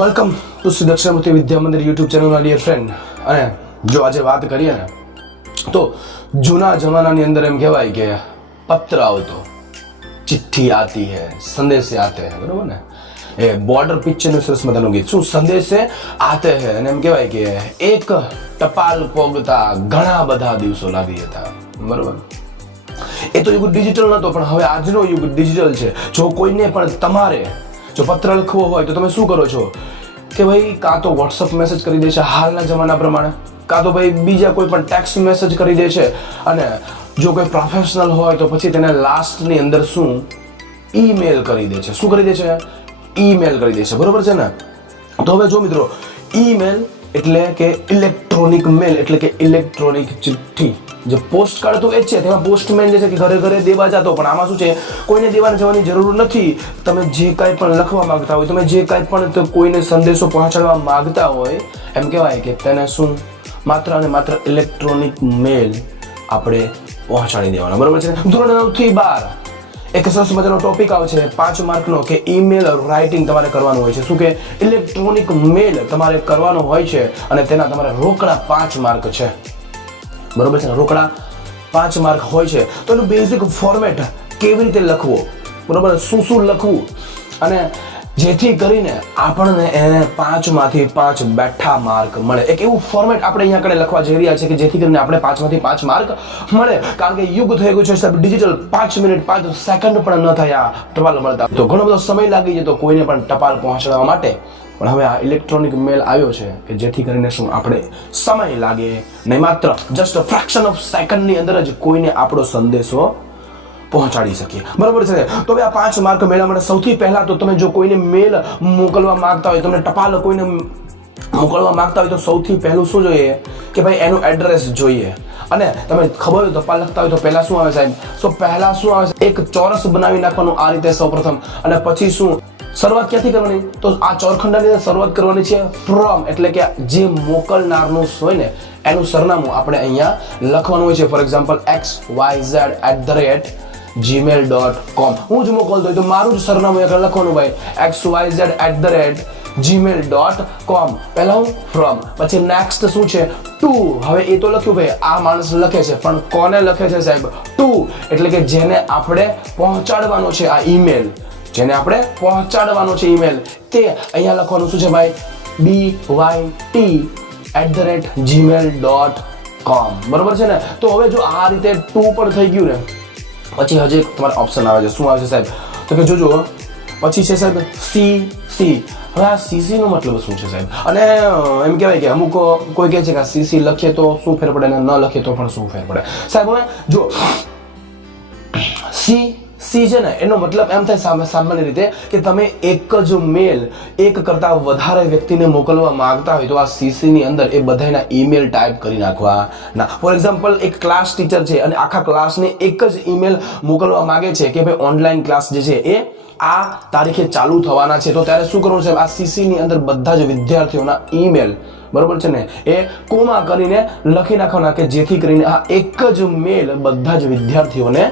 Welcome to Shri Dakshinamurti Vidya Mandir YouTube ચેનલના dear friend. અને જો આજે વાત કરીએ ને તો જૂના જમાનાની અંદર એમ કહેવાય કે પત્ર આવતો, ચિઠ્ઠી આતી હૈ, સંદેશે આતે હૈ, બરોબર ને? એ બોર્ડર પિક્ચરનું સરસ મજાનું ગીત. શું સંદેશે આતે હૈ, અને એમ કહેવાય કે એક ટપાલ પોગતા ઘણા બધા દિવસો લાગી જતા, બરોબર? એ તો યુગ ડિજિટલ નહોતો, પણ હવે આજનો યુગ ડિજિટલ છે. જો કોઈને પણ તમારે જો પત્ર લખવો હોય તો તમે શું કરો છો કે ભાઈ કાં તો વોટ્સઅપ મેસેજ કરી દે છે હાલના જમાના પ્રમાણે, કાં તો ભાઈ બીજા કોઈ પણ ટેક્સ્ટ મેસેજ કરી દે છે, અને જો કોઈ પ્રોફેશનલ હોય તો પછી તેને લાસ્ટની અંદર શું ઈમેલ કરી દે છે. શું કરી દે છે? ઈમેલ કરી દે છે, બરોબર છે ને? તો હવે જો મિત્રો, ઈમેલ એટલે કે ઇલેક્ટ્રોનિક મેલ એટલે કે ઇલેક્ટ્રોનિક ચિઠ્ઠી. જે પોસ્ટ કાર્ડ તો એ જ છે, તેમાં પોસ્ટમેન જે છે કે ઘરે ઘરે દેવા જતો, પણ આમાં શું છે, કોઈને દેવા જવાની જરૂર નથી. તમે જે કાંઈ પણ લખવા માંગતા હોય, તમે જે કાંઈ પણ કોઈને સંદેશો પહોંચાડવા માંગતા હોય, એમ કહેવાય કે તેને શું માત્ર અને માત્ર ઇલેક્ટ્રોનિક મેલ આપણે પહોંચાડી દેવાનો, બરોબર છે? ધોરણ 9 થી 12 એક સરસ મજાનો ટોપિક આવે છે 5 માર્કનો કે ઈમેલ રાઇટિંગ તમારે કરવાનું હોય છે. શું કે ઇલેક્ટ્રોનિક મેલ તમારે કરવાનો હોય છે, અને તેના તમારે રોકડા 5 માર્ક છે, બરોબર છે? રોકડા 5 માર્ક હોય છે. તો એનું બેઝિક ફોર્મેટ કેવી રીતે લખવો, બરોબર? શું લખવું, અને જેથી કરીને આપણને એને 5 માંથી 5 બેઠા માર્ક મળે. એક એવું ફોર્મેટ આપણે અહીંયા આગળ લખવા જઈ રહ્યા છે કે જેથી કરીને આપણે 5 માંથી 5 માર્ક મળે. કારણ કે યુગ થઈ ગયું છે સાહેબ ડિજિટલ. 5 મિનિટ 5 સેકન્ડ પણ ન થયા ટપાલ મળતા, તો ઘણો બધો સમય લાગી જતો કોઈને પણ ટપાલ પહોંચાડવા માટે. પણ હવે આ ઇલેક્ટ્રોનિક મેલ આવ્યો છે કે જેથી કરીને શું આપણે સમય લાગે નહીં, માત્ર જસ્ટ ફ્રેક્શન ઓફ સેકન્ડની અંદર જ કોઈને આપણો સંદેશો પહોંચાડી શકીએ, બરોબર છે? તો હવે આ 5 માર્ક મેળવવા માટે સૌથી પહેલા તો તમે જો કોઈને મેલ મોકલવા માંગતા હોય, તમને ટપાલ કોઈને મોકલવા માંગતા હોય, તો સૌથી પહેલું શું જોઈએ કે ભાઈ એનું એડ્રેસ જોઈએ. અને તમે ખબર હોય ટપાલ લખતા હોય તો પહેલા શું આવે સાહેબ? પહેલા શું આવે છે? એક ચોરસ બનાવી નાખવાનું આ રીતે સૌપ્રથમ, અને પછી શું શરૂઆત ક્યાંથી કરવાની? તો આ ચોરખંડાની શરૂઆત કરવાની છે ફ્રોમ, એટલે કે જે મોકલનારનું હોય ને એનું સરનામું આપણે અહીંયા લખવાનું હોય છે. For example xyz@gmail.com. હું જ મોકલતો હોય તો મારું જ સરનામું અહીંયા લખવાનું ભાઈ, xyz@gmail.com. પહેલા હું ફ્રોમ, પછી નેક્સ્ટ શું છે? ટુ. હવે એ તો લખ્યું ભાઈ, આ માણસ લખે છે, પણ કોને લખે છે સાહેબ? ટુ, એટલે કે જેને આપણે પહોંચાડવાનો છે આ ઈમેલ, જેને આપણે પહોંચાડવાનો છે ઈમેલ, તે અહીંયા લખવાનું શું છે ભાઈ? byt@gmail.com, બરોબર છે ને? તો હવે જો આ રીતે 2 પણ થઈ ગયું ને, પછી હજી એક તમારે ઓપ્શન આવે છે. શું આવે છે સાહેબ? તો કે જોજો, પછી છે સાહેબ cc. હવે આ cc નો મતલબ શું છે સાહેબ? અને એમ કહેવાય કે અમુક કોઈ કહે છે કે cc લખીએ તો શું ફેર પડે, ને ન લખીએ તો પણ શું ફેર પડે સાહેબ? હવે જો સી છે ને, એનો મતલબ એમ થાય સામાન્ય રીતે કે તમે એક જ મેલ એક કરતા વધારે વ્યક્તિને મોકલવા માંગતા હોય તો આ સીસી ની અંદર એ બધાના ઈમેલ ટાઈપ કરી નાખવાના. ફોર એક્ઝામ્પલ એક ક્લાસ ટીચર છે અને આખા ક્લાસને એક જ ઈમેલ મોકલવા માંગે છે કે ભાઈ ઓનલાઈન ક્લાસ જે છે એ આ તારીખે ચાલુ થવાના છે, તો ત્યારે શું કરવાનું છે? આ સીસી ની અંદર બધા જ વિદ્યાર્થીઓના ઈમેલ, બરોબર છે ને, એ કોમા કરીને લખી નાખવાના કે જેથી કરીને આ એક જ મેલ બધા જ વિદ્યાર્થીઓને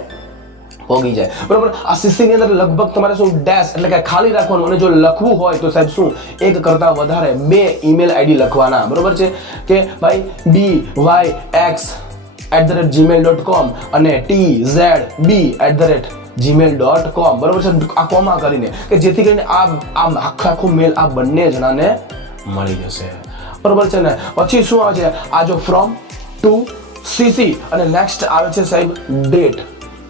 પોગી જાય, બરોબર? આ સીસી ની અંદર લગભગ તમારે શું ડેશ એટલે કે ખાલી રાખવાનું, અને જો લખવું હોય તો સાહેબ શું એક કરતા વધારે 2 ઈમેલ આઈડી લખવાના, બરોબર છે? કે ભાઈ byx@gmail.com અને tzb@gmail.com, બરોબર છે? આ કોમા કરીને કે જેથી કરીને આ આખું મેલ આ બંને જણાને મળી જશે, બરોબર છે ને? પછી શું આવે છે? આ જો ફ્રોમ ટુ સીસી, અને નેક્સ્ટ આવે છે સાહેબ ડેટ.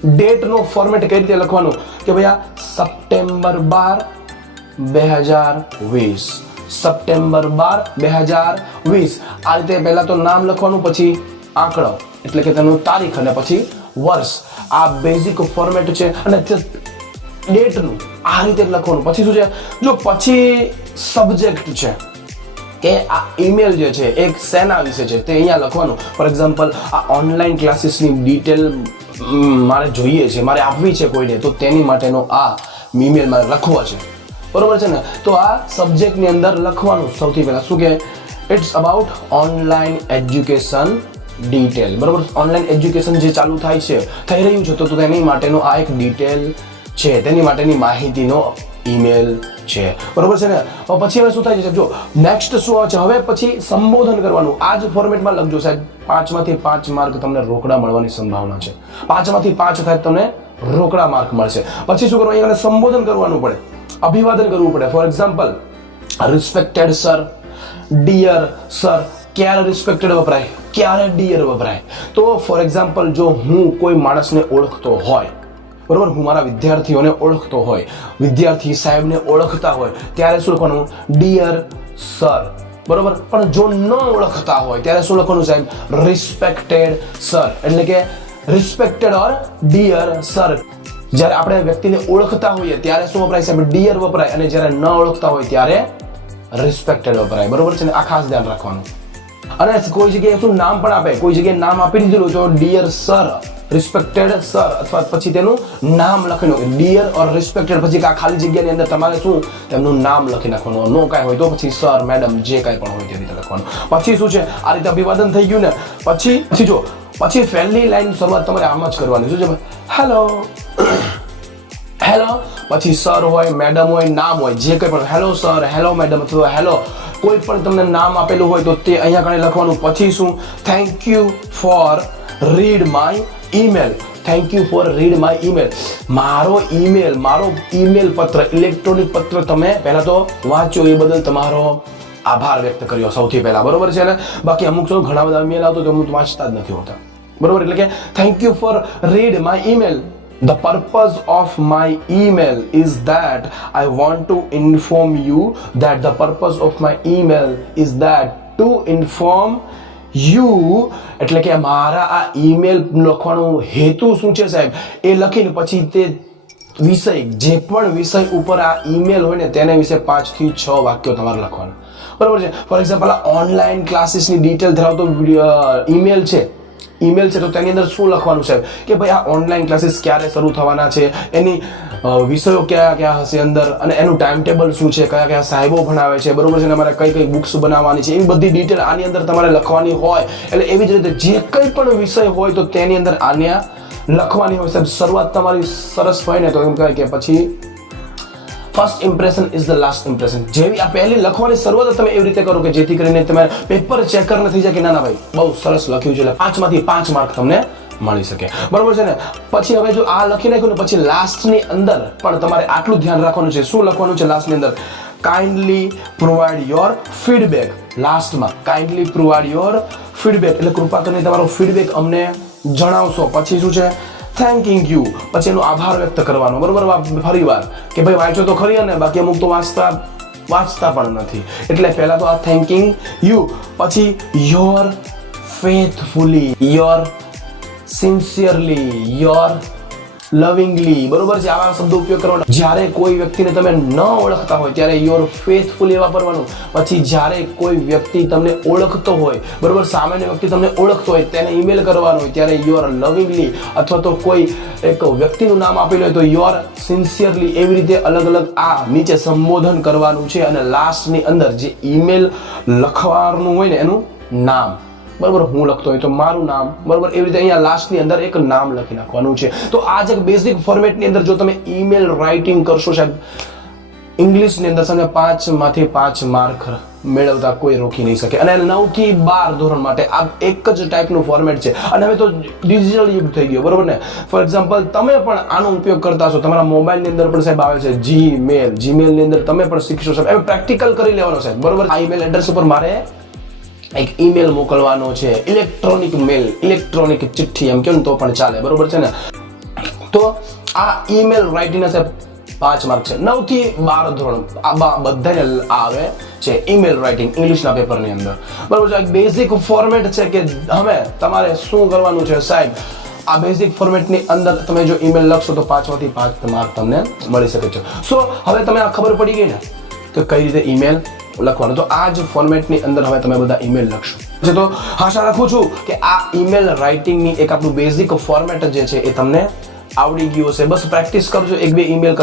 ડેટ નો ફોર્મેટ કઈ રીતે લખવાનું કે ભાઈ આ સપ્ટેમ્બર 12 2020, સપ્ટેમ્બર 12 2020. આ રીતે પહેલા તો નામ લખવાનું, પછી આંકડો એટલે કે તેનું તારીખ, અને પછી વર્ષ. આ બેઝિક ફોર્મેટ છે, અને ડેટનું આ રીતે લખવાનું. પછી શું છે? જો પછી સબ્જેક્ટ છે કે આ ઈમેલ જે છે એક શેના વિશે છે તે અહીંયા લખવાનું. ફોર એક્ઝામ્પલ આ ઓનલાઈન ક્લાસીસની ડિટેલ મારે જોઈએ છે, મારે આપવી છે કોઈને, તો તેની માટેનો આ ઈમેલ મારે લખવો છે, બરોબર છે ને? તો આ સબ્જેક્ટની અંદર લખવાનું સૌથી પહેલા શું કે it's about online education detail, બરોબર? ઓનલાઈન એજ્યુકેશન જે ચાલુ થાય છે, થઈ રહ્યું છે, તો તેની માટેનો આ એક ડિટેલ છે, તેની માટેની માહિતીનો ઈમેલ છે, બરોબર છે ને. પછી હવે શું થાય છે, જો નેક્સ્ટ શું આવે છે, હવે પછી સંબોધન કરવાનું. આ જ ફોર્મેટમાં લખજો સાહેબ. 5 માંથી 5 માર્ક તમને રોકડા મળવાની સંભાવના છે. 5 માંથી 5 થાય તમને રોકડા માર્ક મળશે. પછી શું કરવાનું, અહીંયા સંબોધન કરવાનું પડે, અભિવાદન કરવું પડે. For example, respected sir, dear sir. ક્યારે રિસ્પેક્ટેડ વપરાય, ક્યારે ડિયર વપરાય? તો ફોર એક્ઝામ્પલ, જો હું કોઈ માણસને ઓળખતો હોય, બરોબર, હું મારા વિદ્યાર્થીઓને ઓળખતો હોય, વિદ્યાર્થી સાહેબને ઓળખતા હોય, ત્યારે શું લખવાનું, ડિયર સર, બરોબર. પણ જો ન ઓળખતા હોય ત્યારે શું લખવાનું સાહેબ, રિસ્પેક્ટેડ સર. એટલે કે રિસ્પેક્ટેડ ઓર ડિયર સર. જ્યારે આપણે વ્યક્તિને ઓળખતા હોઈએ ત્યારે શું વપરાય સાહેબ, ડિયર વપરાય, અને જ્યારે ન ઓળખતા હોય ત્યારે રિસ્પેક્ટેડ વપરાય, બરોબર છે ને. આ ખાસ ધ્યાન રાખવાનું. અને કોઈ જગ્યાએ શું નામ પણ આપે, કોઈ જગ્યાએ નામ આપી દીધેલું તો ડિયર સર, રિસ્પેક્ટેડ સર, અથવા પછી તેનું નામ લખીને ડિયર ઓર રિસ્પેક્ટેડ, પછી આ ખાલી જગ્યાની અંદર તમારે શું તેમનું નામ લખી નાખવાનું. નો કાંઈ હોય તો પછી સર, મેડમ, જે કાંઈ પણ હોય તે રીતે લખવાનું. પછી શું છે, આ રીતે અભિવાદન થઈ ગયું ને. પછી જો પછી પહેલી લાઈન શરૂઆત તમારે આમ જ કરવાની. શું છે, હેલો, હેલો, પછી સર હોય, મેડમ હોય, નામ હોય, જે કંઈ પણ, હેલો સર, હેલો મેડમ, અથવા હેલો કોઈ પણ તમને નામ આપેલું હોય તો તે અહીંયા કણે લખવાનું. પછી શું, thank you for read my email. Thank you for read my email. મારો ઈમેલ પત્ર, ઇલેક્ટ્રોનિક પત્ર તમે પહેલા તો વાંચો, એ બદલ તમારો આભાર વ્યક્ત કર્યો સૌથી પહેલા, બરોબર છે ને. બાકી અમુક તો ઘણા બધા ઈમેલ આવતો તો અમુક વાંચતા જ નથી હોતા, બરોબર. એટલે કે thank you for read my email. The purpose of my email is that I want to inform you that the purpose of my email is that to inform you. એટલે કે મારા આ ઈમેલ લખવાનો હેતુ શું છે સાહેબ, એ લખીને પછી તે વિષય, જે પણ વિષય ઉપર આ ઈમેલ હોય ને તેને વિશે 5 થી 6 વાક્યો તમારે લખવાના, બરોબર છે. ફોર એક્ઝામ્પલ, આ ઓનલાઈન ક્લાસીસની ડિટેલ ધરાવતો ઈમેલ છે, તો તેની અંદર શું લખવાનું છે કે ભાઈ આ ઓનલાઈન ક્લાસીસ ક્યારે શરૂ થવાના છે, એની વિષયો કયા કયા હશે અંદર, અને એનું ટાઈમ ટેબલ શું છે, કયા કયા સાહેબો ભણાવે છે, બરોબર છે ને, અમારે કઈ કઈ બુક્સ બનાવવાની છે, એવી બધી ડિટેલ આની અંદર તમારે લખવાની હોય. એટલે એવી જ રીતે જે કંઈ પણ વિષય હોય તો તેની અંદર આને લખવાની હોય સાહેબ. શરૂઆત તમારી સરસ હોય ને તો એમ કહે કે પછી first impression is the last impression. જેવી આ પહેલી લખવાની શરૂઆત તમે એવી રીતે કરો કે જેથી કરીને તમારે પેપર ચેકર નથી જાય કે ના ભાઈ બહુ સરસ લખ્યું છે, એટલે 5 માંથી 5 માર્ક તમને મળી શકે, બરોબર છે ને. પછી હવે જો આ લખી નાખ્યું ને પછી લાસ્ટની અંદર પણ તમારે આટલું ધ્યાન રાખવાનું છે. શું લખવાનું છે લાસ્ટની અંદર, કાઇન્ડલી પ્રોવાઇડ યોર ફીડબેક. લાસ્ટમાં કાઇન્ડલી પ્રોવાઇડ યોર ફીડબેક, એટલે કૃપા કરીને તમારો ફીડબેક અમને જણાવશો. પછી શું છે, થેન્કિંગ યુ, પછી એનો આભાર વ્યક્ત કરવાનો, બરોબર. ફરી વાર કે ભાઈ વાંચો તો ખરી, અને બાકી અમુક તો વાંચતા પણ નથી. એટલે પહેલા તો આ થેન્કિંગ યુ, પછી your faithfully, your sincerely, your lovingly, બરોબર છે. આવા શબ્દો ઉપયોગ કરવાનો. જ્યારે કોઈ વ્યક્તિને તમે ન ઓળખતા હોય ત્યારે યોર ફેથફુલી વાપરવાનું. પછી જ્યારે કોઈ વ્યક્તિ તમને ઓળખતો હોય, બરોબર, સામાન્ય વ્યક્તિ તમને ઓળખતો હોય તેને ઈમેલ કરવાનો હોય ત્યારે યોર લવિંગલી, અથવા તો કોઈ એક વ્યક્તિનું નામ આપેલું હોય તો યોર સિન્સિયરલી. એવી રીતે અલગ અલગ આ નીચે સંબોધન કરવાનું છે. અને લાસ્ટની અંદર જે ઈમેલ લખવાનું હોય ને એનું નામ, બરોબર, હું લખતો હોય તો મારું નામ, બરોબર, એવી રીતે અહીંયા લાસ્ટની અંદર એક નામ લખી નાખવાનું છે. તો આ જ એક બેઝિક ફોર્મેટની અંદર જો તમે ઈમેલ રાઇટિંગ કરશો સાહેબ, ઇંગ્લિશની અંદર સમજો 5 માંથી 5 માર્ક મેળવતા કોઈ રોકી નહીં શકે. અને 9 થી 12 ધોરણ માટે આ એક જ ટાઈપનું ફોર્મેટ છે. અને હવે તો ડિજિટલ યુગ થઈ ગયો, બરોબર ને. ફોર એક્ઝામ્પલ, તમે પણ આનો ઉપયોગ કરતા હશો, તમારા મોબાઈલની અંદર પણ સાહેબ આવે છે જીમેલની અંદર તમે પણ શીખશો સાહેબ. હવે પ્રેક્ટિકલ કરી લેવાનો સાહેબ, બરોબર. આ ઈમેલ એડ્રેસ ઉપર મારે એક ઈમેલ મોકલવાનો છે, ઇલેક્ટ્રોનિક મેલ, ઇલેક્ટ્રોનિક ચિઠ્ઠી એમ કહો ને તો પણ ચાલે, બરોબર છે ને. તો આ ઈમેલ રાઇટિંગના સાહેબ 5 માર્ક છે. 9 થી 12 ધોરણ આ બધાને આવે છે ઈમેલ રાઇટિંગ ઇંગ્લિશના પેપરની અંદર, બરોબર છે. એક બેઝિક ફોર્મેટ છે કે હવે તમારે શું કરવાનું છે સાહેબ. આ બેઝિક ફોર્મેટની અંદર તમે જો ઈમેલ લખશો તો 5 માંથી 5 માર્ક તમને મળી શકે છે. સો હવે તમે આ ખબર પડી ગઈ ને કે કઈ રીતે ઈમેલ લખવાનું. તો આ જ ફોર્મેટની અંદર હવે તમે બધા ઈમેલ લખશો. તો આશા રાખું છું કે આ ઈમેલ રાઇટિંગની એક આપણું બેઝિક ફોર્મેટ જે છે એ તમને આવડી ગયું હશે. બસ પ્રેક્ટિસ કરજો, 1-2 ઈમેલ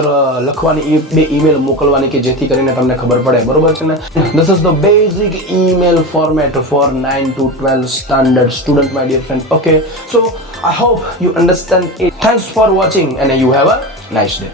લખવાની, 2 ઈમેલ મોકલવાની, કે જેથી કરીને તમને ખબર પડે, બરોબર છે ને. This is the basic email format for 9 to 12 standard student, my dear friend. Okay, so I hope you understand it. Thanks for watching and you have a nice day.